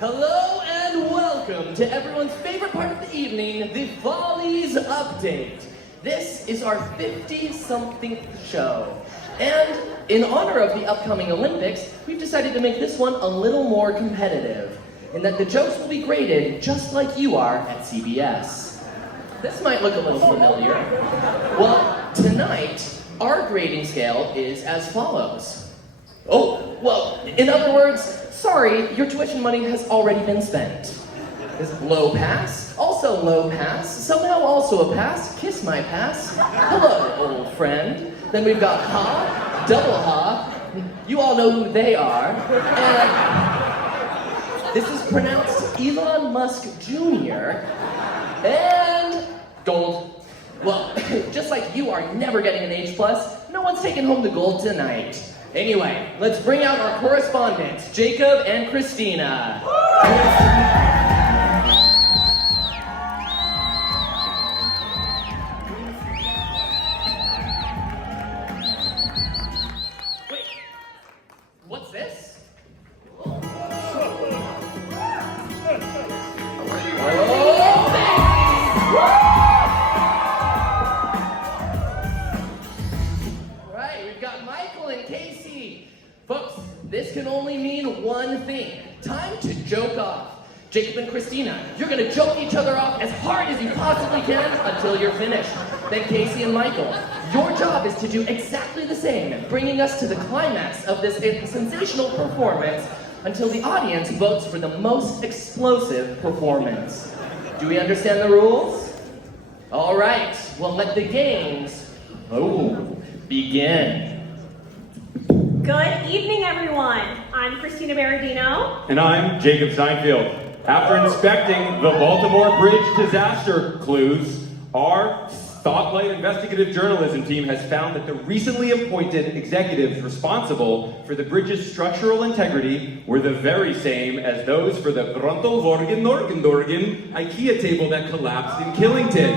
Hello and welcome to everyone's favorite part of the evening, the Follies Update. This is our 50-something show. And in honor of the upcoming Olympics, we've decided to make this one a little more competitive, in that the jokes will be graded just like you are at CBS. This might look a little familiar. Well, tonight, our grading scale is as follows. Oh, well, in other words, sorry, your tuition money has already been spent. Is low pass, also low pass, somehow also a pass, kiss my pass. Hello, old friend. Then we've got ha, double ha. You all know who they are. And this is pronounced Elon Musk Jr. And gold. Well, just like you are never getting an H+, no one's taking home the gold tonight. Anyway, let's bring out our correspondents, Jacob and Christina. Wait, what's this? Oh, right, we've got Michael and Casey. Folks, this can only mean one thing. Time to joke off. Jacob and Christina, you're gonna joke each other off as hard as you possibly can until you're finished. Then Casey and Michael, your job is to do exactly the same, bringing us to the climax of this sensational performance until the audience votes for the most explosive performance. Do we understand the rules? All right, well, let the games, begin. Good evening, everyone. I'm Christina Berardino. And I'm Jacob Steinfield. After inspecting the Baltimore Bridge disaster clues, our Thought-Light investigative journalism team has found that the recently appointed executives responsible for the bridge's structural integrity were the very same as those for the Grontelvorgen Norgendorgen IKEA table that collapsed in Killington.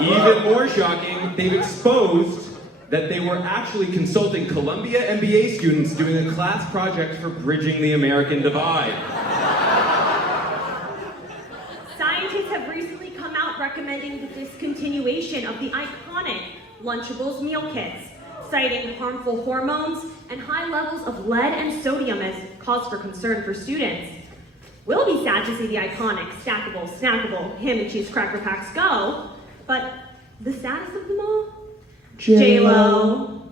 Even more shocking, they've exposed that they were actually consulting Columbia MBA students doing a class project for bridging the American divide. Scientists have recently come out recommending the discontinuation of the iconic Lunchables meal kits, citing harmful hormones and high levels of lead and sodium as cause for concern for students. We'll be sad to see the iconic, stackable, snackable ham and cheese cracker packs go, but the saddest of them all? J-Lo.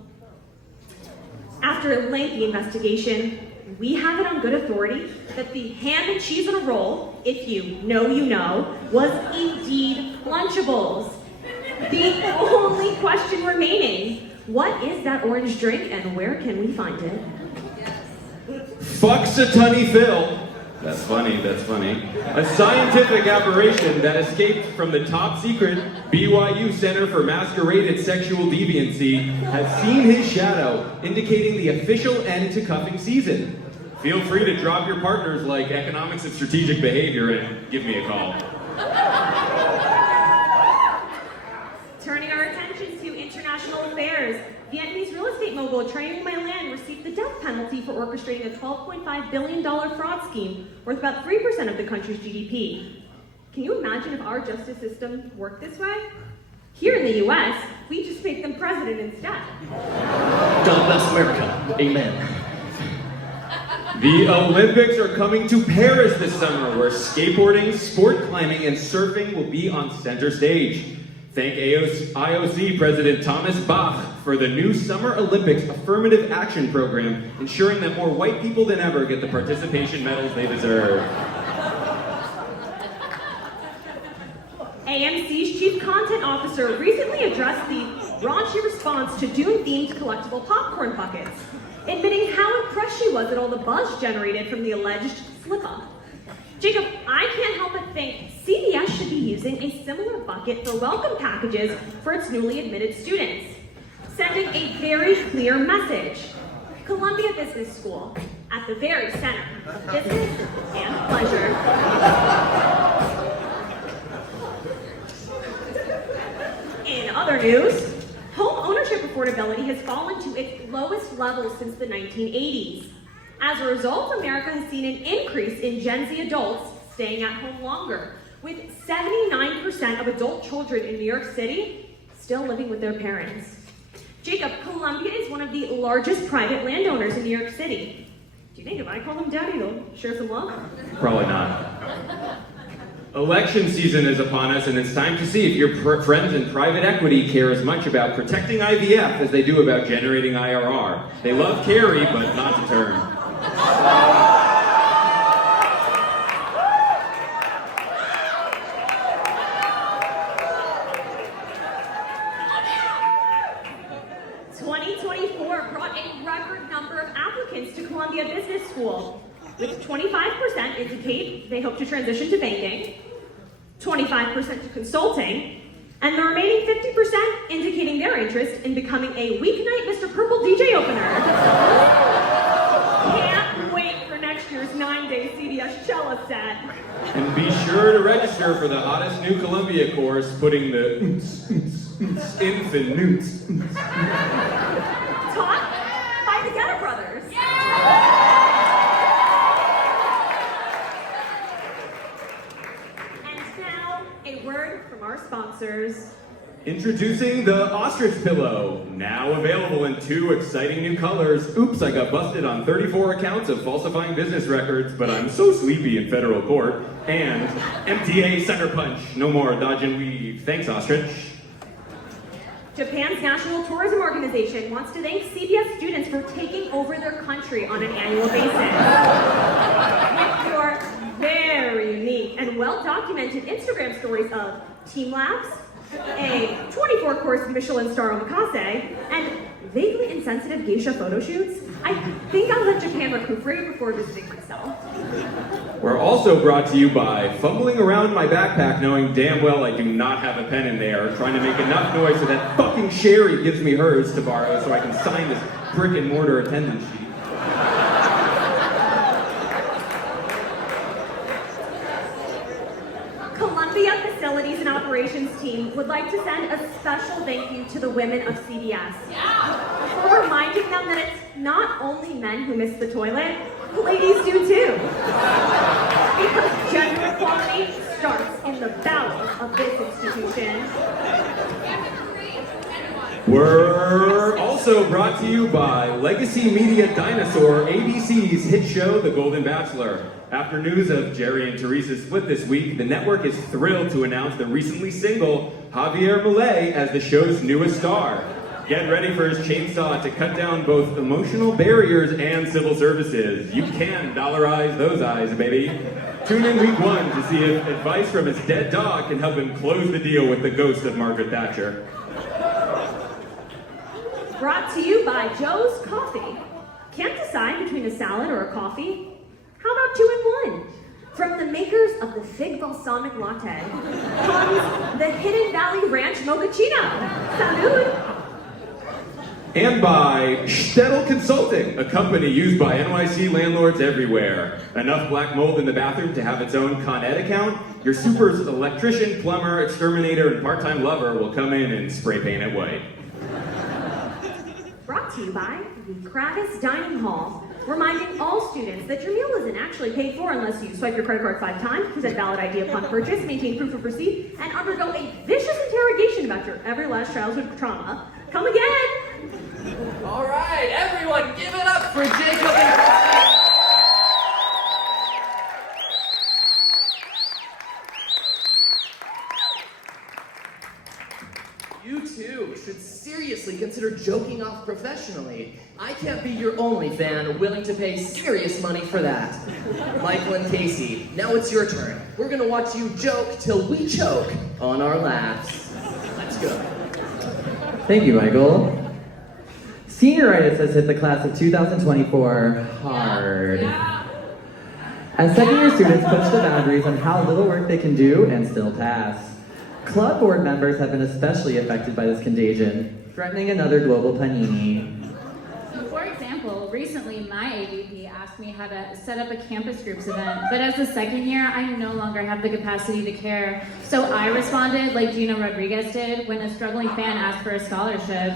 After a lengthy investigation, we have it on good authority that the ham and cheese on a roll, if you know, was indeed Lunchables. The only question remaining, what is that orange drink and where can we find it? Fucksatony Phil. That's funny. A scientific aberration that escaped from the top secret BYU Center for Masqueraded Sexual Deviancy has seen his shadow, indicating the official end to cuffing season. Feel free to drop your partners like economics and strategic behavior and give me a call. Turning our attention to international affairs, Vietnamese real estate mogul Tran My Lan received the death penalty for orchestrating a $12.5 billion fraud scheme worth about 3% of the country's GDP. Can you imagine if our justice system worked this way? Here in the US, we just make them president instead. God bless America. Amen. The Olympics are coming to Paris this summer, where skateboarding, sport climbing, and surfing will be on center stage. Thank IOC President Thomas Bach for the new Summer Olympics Affirmative Action Program, ensuring that more white people than ever get the participation medals they deserve. AMC's Chief Content Officer recently addressed the raunchy response to Dune-themed collectible popcorn buckets, admitting how impressed she was at all the buzz generated from the alleged slip-up. Jacob, I can't help but think CBS should be using a similar bucket for welcome packages for its newly admitted students, sending a very clear message. Columbia Business School, at the very center of business and pleasure. In other news, home ownership affordability has fallen to its lowest level since the 1980s. As a result, America has seen an increase in Gen Z adults staying at home longer, with 79% of adult children in New York City still living with their parents. Jacob, Columbia is one of the largest private landowners in New York City. Do you think if I call him daddy, he'll share some love? Probably not. Election season is upon us, and it's time to see if your friends in private equity care as much about protecting IVF as they do about generating IRR. They love Carrie, but not to turn. Brought a record number of applicants to Columbia Business School, with 25% indicate they hope to transition to banking, 25% to consulting, and the remaining 50% indicating their interest in becoming a weeknight Mr. Purple DJ opener. Can't wait for next year's 9-day CBS Cella set. And be sure to register for the hottest new Columbia course, putting the infant newts. Taught by the Getter Brothers. And now, a word from our sponsors. Introducing the Ostrich Pillow, now available in 2 exciting new colors. Oops, I got busted on 34 accounts of falsifying business records, but I'm so sleepy in federal court. And MTA Sucker Punch, no more dodge and weave. Thanks, Ostrich. Japan's National Tourism Organization wants to thank CBS students for taking over their country on an annual basis. With your very unique and well-documented Instagram stories of team labs, a 24-course Michelin star omakase, and vaguely insensitive geisha photo shoots, I think I'll let Japan recuperate before visiting myself. We're also brought to you by fumbling around my backpack knowing damn well I do not have a pen in there, trying to make enough noise so that fucking Sherry gives me hers to borrow so I can sign this brick and mortar attendance sheet. Columbia Facilities and Operations team would like to send a special thank you to the women of CBS. For reminding them that it's not only men who miss the toilet, ladies do too. Because gender equality starts in the bowels of this institution. We're also brought to you by Legacy Media Dinosaur, ABC's hit show, The Golden Bachelor. After news of Jerry and Teresa's split this week, the network is thrilled to announce the recently single Javier Milei as the show's newest star. Get ready for his chainsaw to cut down both emotional barriers and civil services. You can dollarize those eyes, baby. Tune in week 1 to see if advice from his dead dog can help him close the deal with the ghost of Margaret Thatcher. Brought to you by Joe's Coffee. Can't decide between a salad or a coffee? How about 2 in 1? From the makers of the Fig Balsamic Latte comes the Hidden Valley Ranch Mochaccino. Salud! And by Shtetl Consulting, a company used by NYC landlords everywhere. Enough black mold in the bathroom to have its own Con Ed account? Your super's electrician, plumber, exterminator, and part-time lover will come in and spray paint it white. Brought to you by the Kravis Dining Hall, reminding all students that your meal isn't actually paid for unless you swipe your credit card 5 times, present valid ID upon purchase, maintain proof of receipt, and undergo a vicious interrogation about your every last childhood trauma. Come again! All right, everyone, give it up for Jacob and You too should seriously consider joking off professionally. I can't be your only fan willing to pay serious money for that. Michael and Casey, now it's your turn. We're gonna watch you joke till we choke on our laughs. Let's go. Thank you, Michael. Senioritis has hit the class of 2024 hard. As second-year students push the boundaries on how little work they can do and still pass. Club board members have been especially affected by this contagion, threatening another global panini. For example, recently my AVP asked me how to set up a campus groups event, but as a second year, I no longer have the capacity to care. So I responded like Gina Rodriguez did when a struggling fan asked for a scholarship.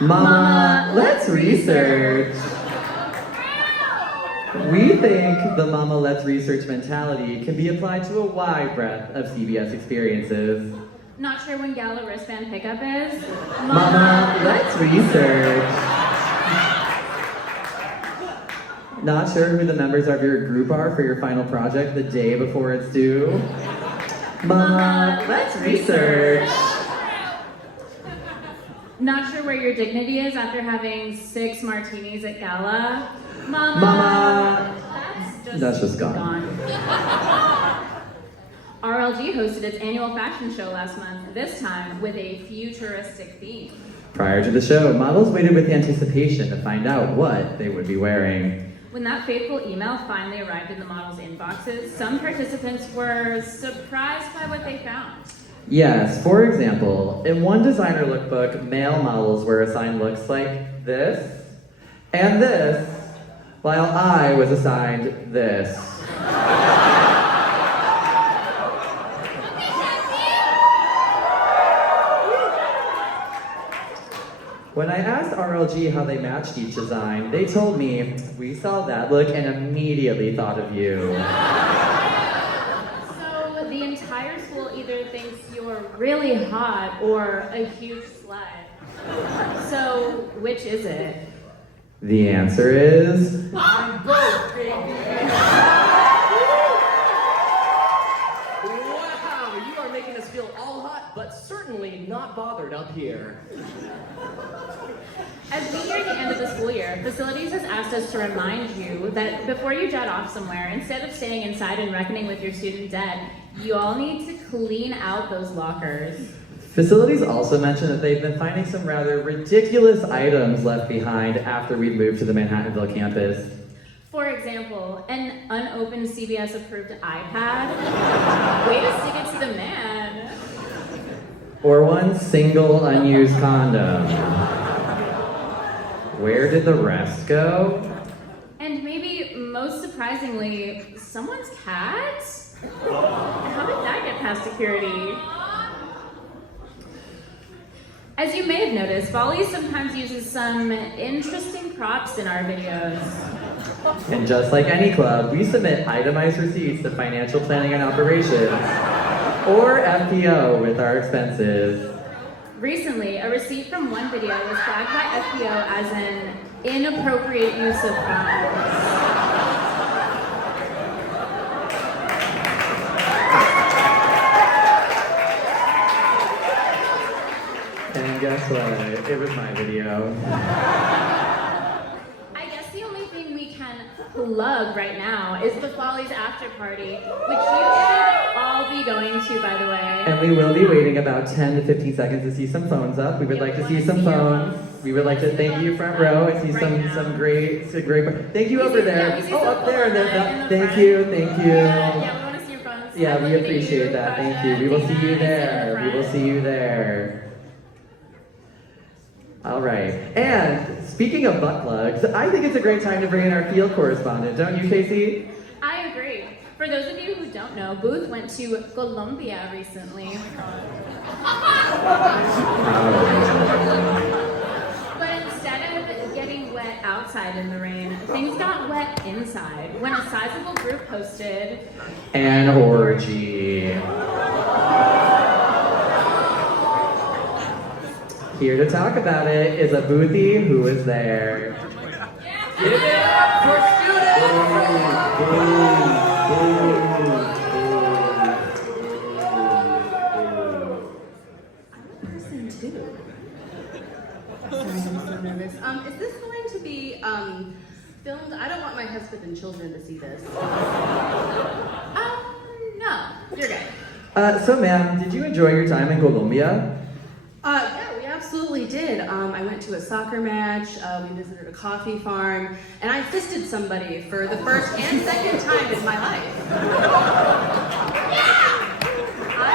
Mama, let's research. We think the Mama Let's Research mentality can be applied to a wide breadth of CBS experiences. Not sure when Gala wristband pickup is? Mama, let's research. Not sure who the members of your group are for your final project the day before it's due? Mama, let's research. Not sure where your dignity is after having 6 martinis at Gala? Mama, that's just gone. RLG hosted its annual fashion show last month, this time with a futuristic theme. Prior to the show, models waited with anticipation to find out what they would be wearing. When that fateful email finally arrived in the models' inboxes, some participants were surprised by what they found. Yes, for example, in one designer lookbook, male models were assigned looks like this and this, while I was assigned this. When I asked RLG how they matched each design, they told me, "We saw that look and immediately thought of you." So the entire school either thinks you're really hot or a huge slut. So which is it? The answer is... I'm both, baby! Wow, you are making us feel all hot, but certainly not bothered up here. As we near the end of the school year, Facilities has asked us to remind you that before you jet off somewhere, instead of staying inside and reckoning with your student debt, you all need to clean out those lockers. Facilities also mentioned that they've been finding some rather ridiculous items left behind after we moved to the Manhattanville campus. For example, an unopened CBS-approved iPad. Way to stick it to the man. Or one single unused condom. Where did the rest go? And maybe, most surprisingly, someone's cat? How did that get past security? As you may have noticed, Follies sometimes uses some interesting props in our videos. And just like any club, we submit itemized receipts to Financial Planning and Operations, or FPO with our expenses. Recently, a receipt from one video was flagged by FPO as an inappropriate use of funds. And guess what? It was my video. I guess the only thing we can plug right now is the Follies after party, which you should all be going to, by the way. And we will be waiting about 10 to 15 seconds to see some phones up. We would like to see some phones. We would like to thank you front row. I see some great. Thank you over there. Oh, up there. Thank you. Yeah, we want to see your phones. Yeah, we appreciate that. Thank you. We will see you there. We will see you there. All right. And speaking of butt plugs, I think it's a great time to bring in our field correspondent, don't you, Casey? I agree. For those of you who don't know, Booth went to Colombia recently. But instead of getting wet outside in the rain, things got wet inside when a sizable group hosted an orgy. Here to talk about it is a Boothie who was there. Give it up for students! Person too. Sorry, I'm so nervous. Is this going to be filmed? I don't want my husband and children to see this. no, you're good. So ma'am, did you enjoy your time in Colombia? Yeah, we absolutely did. I went to a soccer match, we visited a coffee farm, and I fisted somebody for the first and second time in my life. I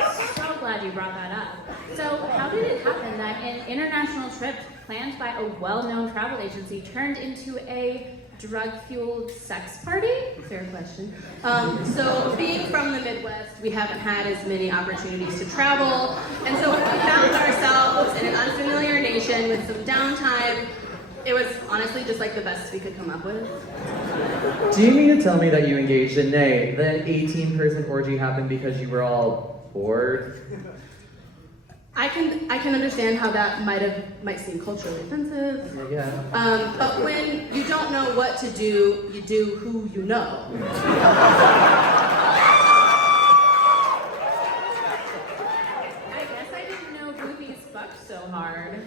am so glad you brought that up. So how did it happen that an international trip planned by a well-known travel agency turned into a drug-fueled sex party? Fair question. So being from the Midwest, we haven't had as many opportunities to travel, and so we found ourselves in an unfamiliar nation with some downtime. It was honestly just like the best we could come up with. Do you mean to tell me that you engaged in Nay, then 18-person orgy happened because you were all bored? I can understand how that might seem culturally offensive. Yeah. But when you don't know what to do, you do who you know. I guess I didn't know boobies fucked so hard.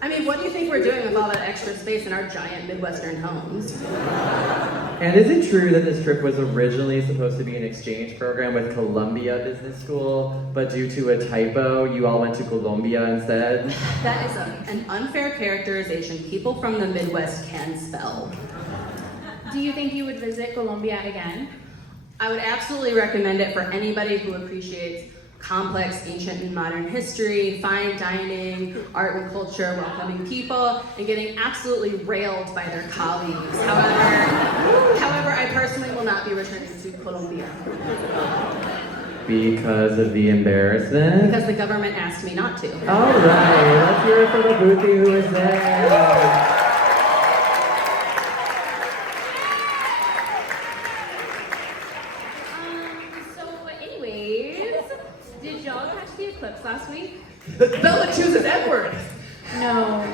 I mean, what do you think we're doing with all that extra space in our giant Midwestern homes? And is it true that this trip was originally supposed to be an exchange program with Columbia Business School, but due to a typo, you all went to Columbia instead? That is an unfair characterization people from the Midwest can spell. Do you think you would visit Colombia again? I would absolutely recommend it for anybody who appreciates complex ancient and modern history, fine dining, art and culture, welcoming people, and getting absolutely railed by their colleagues. However, I personally will not be returning to Colombia. Because of the embarrassment? Because the government asked me not to. All right, let's hear it for the boothie who is there. Did y'all catch the eclipse last week? The Bella chooses Edward. No,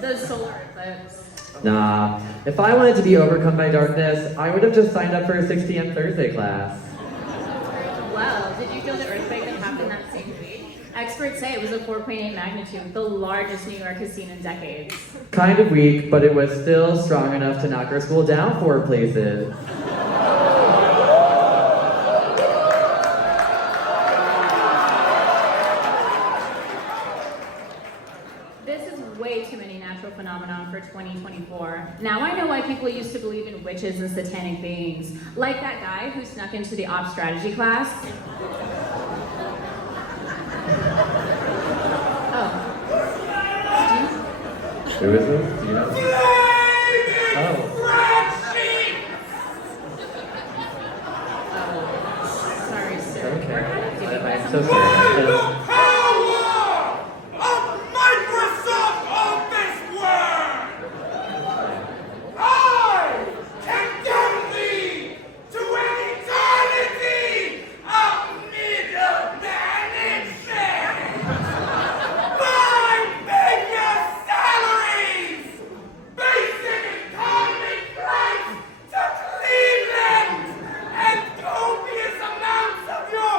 the solar eclipse. Nah, if I wanted to be overcome by darkness, I would have just signed up for a 6 p.m. Thursday class. Well, did you feel the earthquake that happened that same week? Experts say it was a 4.8 magnitude, the largest New York has seen in decades. Kind of weak, but it was still strong enough to knock our school down 4 places. Phenomenon for 2024. Now I know why people used to believe in witches and satanic beings. Like that guy who snuck into the ops strategy class. Oh. Who is this? Do you know? Oh. Sorry, sir. Okay. I'm so By sorry. the power of Microsoft Office Word, I condemn thee to an eternity of middle management. 5-figure salaries, basic economic flights to Cleveland, and copious amounts of your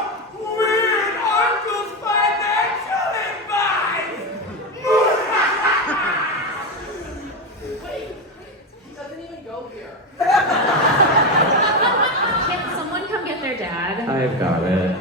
weird uncle's financial advice. Wait, he doesn't even go here. Can someone come get their dad? I've got it.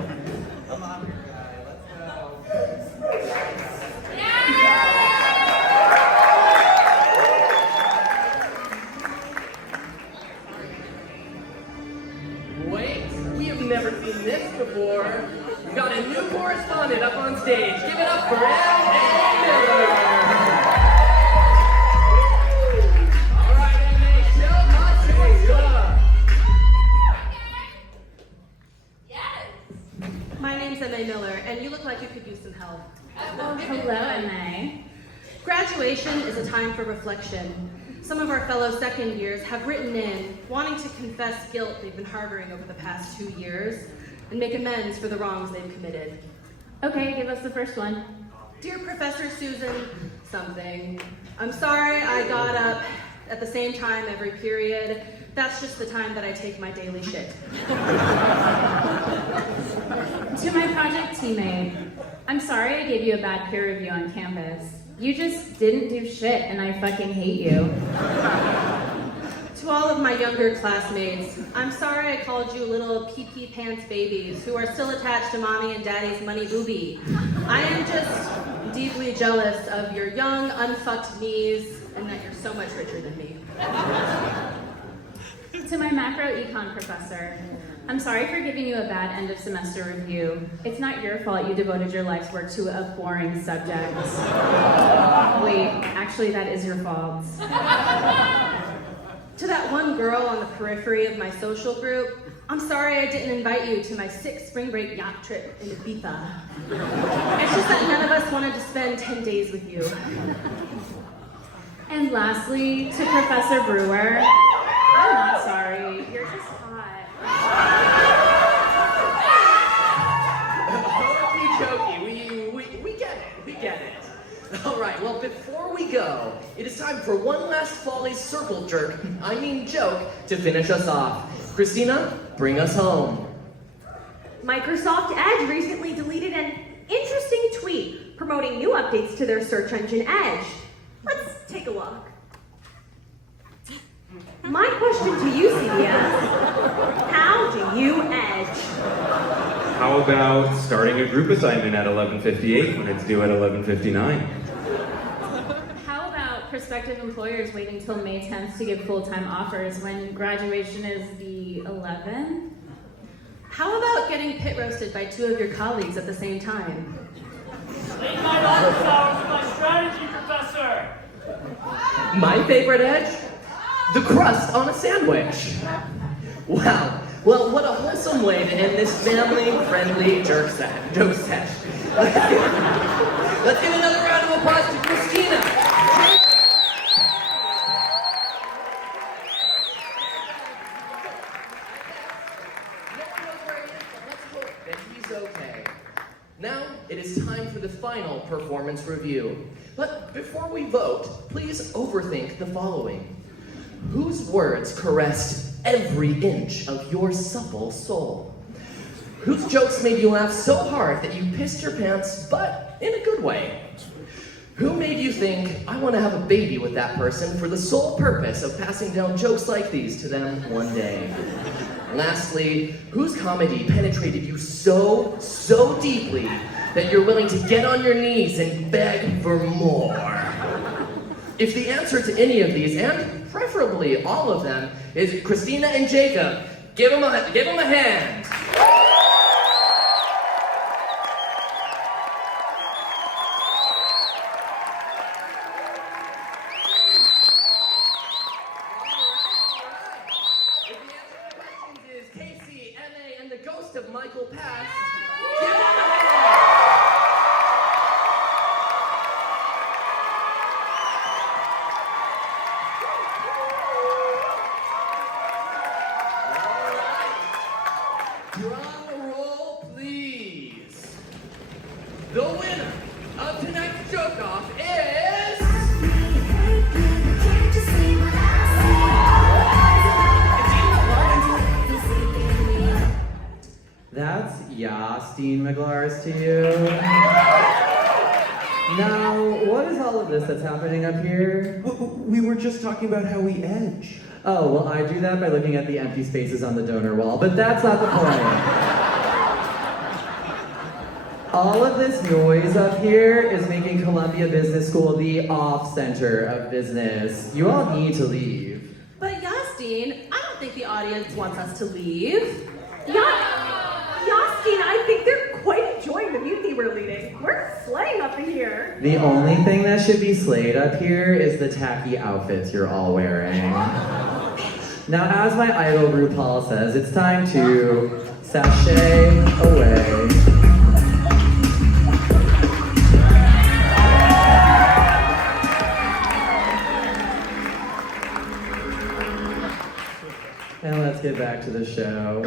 Wait, we have never seen this before. We've got a new correspondent up on stage. Give it up for M.A. Miller. All right, M.A., show much your stuff. My name's M.A. Miller, and you look like you could use some help. Oh, hello, M.A. Graduation is a time for reflection. Some of our fellow second years have written in, wanting to confess guilt they've been harboring over the past 2 years and make amends for the wrongs they've committed. Okay, give us the first one. Dear Professor Susan something, I'm sorry I got up at the same time every period. That's just the time that I take my daily shit. To my project teammate, I'm sorry I gave you a bad peer review on campus. You just didn't do shit, and I fucking hate you. To all of my younger classmates, I'm sorry I called you little pee-pee pants babies who are still attached to mommy and daddy's money boobie. I am just deeply jealous of your young, unfucked knees and that you're so much richer than me. To my macro econ professor, I'm sorry for giving you a bad end of semester review. It's not your fault you devoted your life's work to a boring subject. Wait, actually that is your fault. To that one girl on the periphery of my social group, I'm sorry I didn't invite you to my 6th spring break yacht trip in Ibiza. It's just that none of us wanted to spend 10 days with you. And lastly, to Professor Brewer, I'm not sorry. You're just hot. Okey dokey, we get it, we get it. All right, well, before we go, it is time for one last Follies circle jerk, joke, to finish us off. Christina, bring us home. Microsoft Edge recently deleted an interesting tweet promoting new updates to their search engine Edge. Let's take a look. My question to you, CBS, how do you edge? How about starting a group assignment at 11:58 when it's due at 11:59? How about prospective employers waiting till May 10th to give full-time offers when graduation is the 11th? How about getting pit roasted by two of your colleagues at the same time? Late night office hours with my strategy professor. My favorite edge? The crust on a sandwich. Wow. Well, what a wholesome way to end this family-friendly joke sesh. Let's give another round of applause to Christina. Let's hope that he's okay. Now, it is time for the final performance review. But before we vote, please overthink the following. Whose words caressed every inch of your supple soul? Whose jokes made you laugh so hard that you pissed your pants, but in a good way? Who made you think, I want to have a baby with that person for the sole purpose of passing down jokes like these to them one day? Lastly, whose comedy penetrated you so deeply that you're willing to get on your knees and beg for more? If the answer to any of these, and preferably all of them, is Christina and Jacob, give them a hand. If the answer to the questions is Casey, Emma, and the ghost of Michael Pass, give them a hand. Drum roll, please. The winner of tonight's joke off is That's Yasteen McGlars to you. Now, what is all of this that's happening up here? We were just talking about how we edge. Oh, well, I do that by looking at the empty spaces on the donor wall, but that's not the point. All of this noise up here is making Columbia Business School the off center of business. You all need to leave. But Yasteen, I don't think the audience wants us to leave. Yasteen, I think they're quite enjoying the mutiny we're leading. We're slaying up in here. The only thing that should be slayed up here is the tacky outfits you're all wearing. Now, as my idol RuPaul says, it's time to sashay away. And let's get back to the show.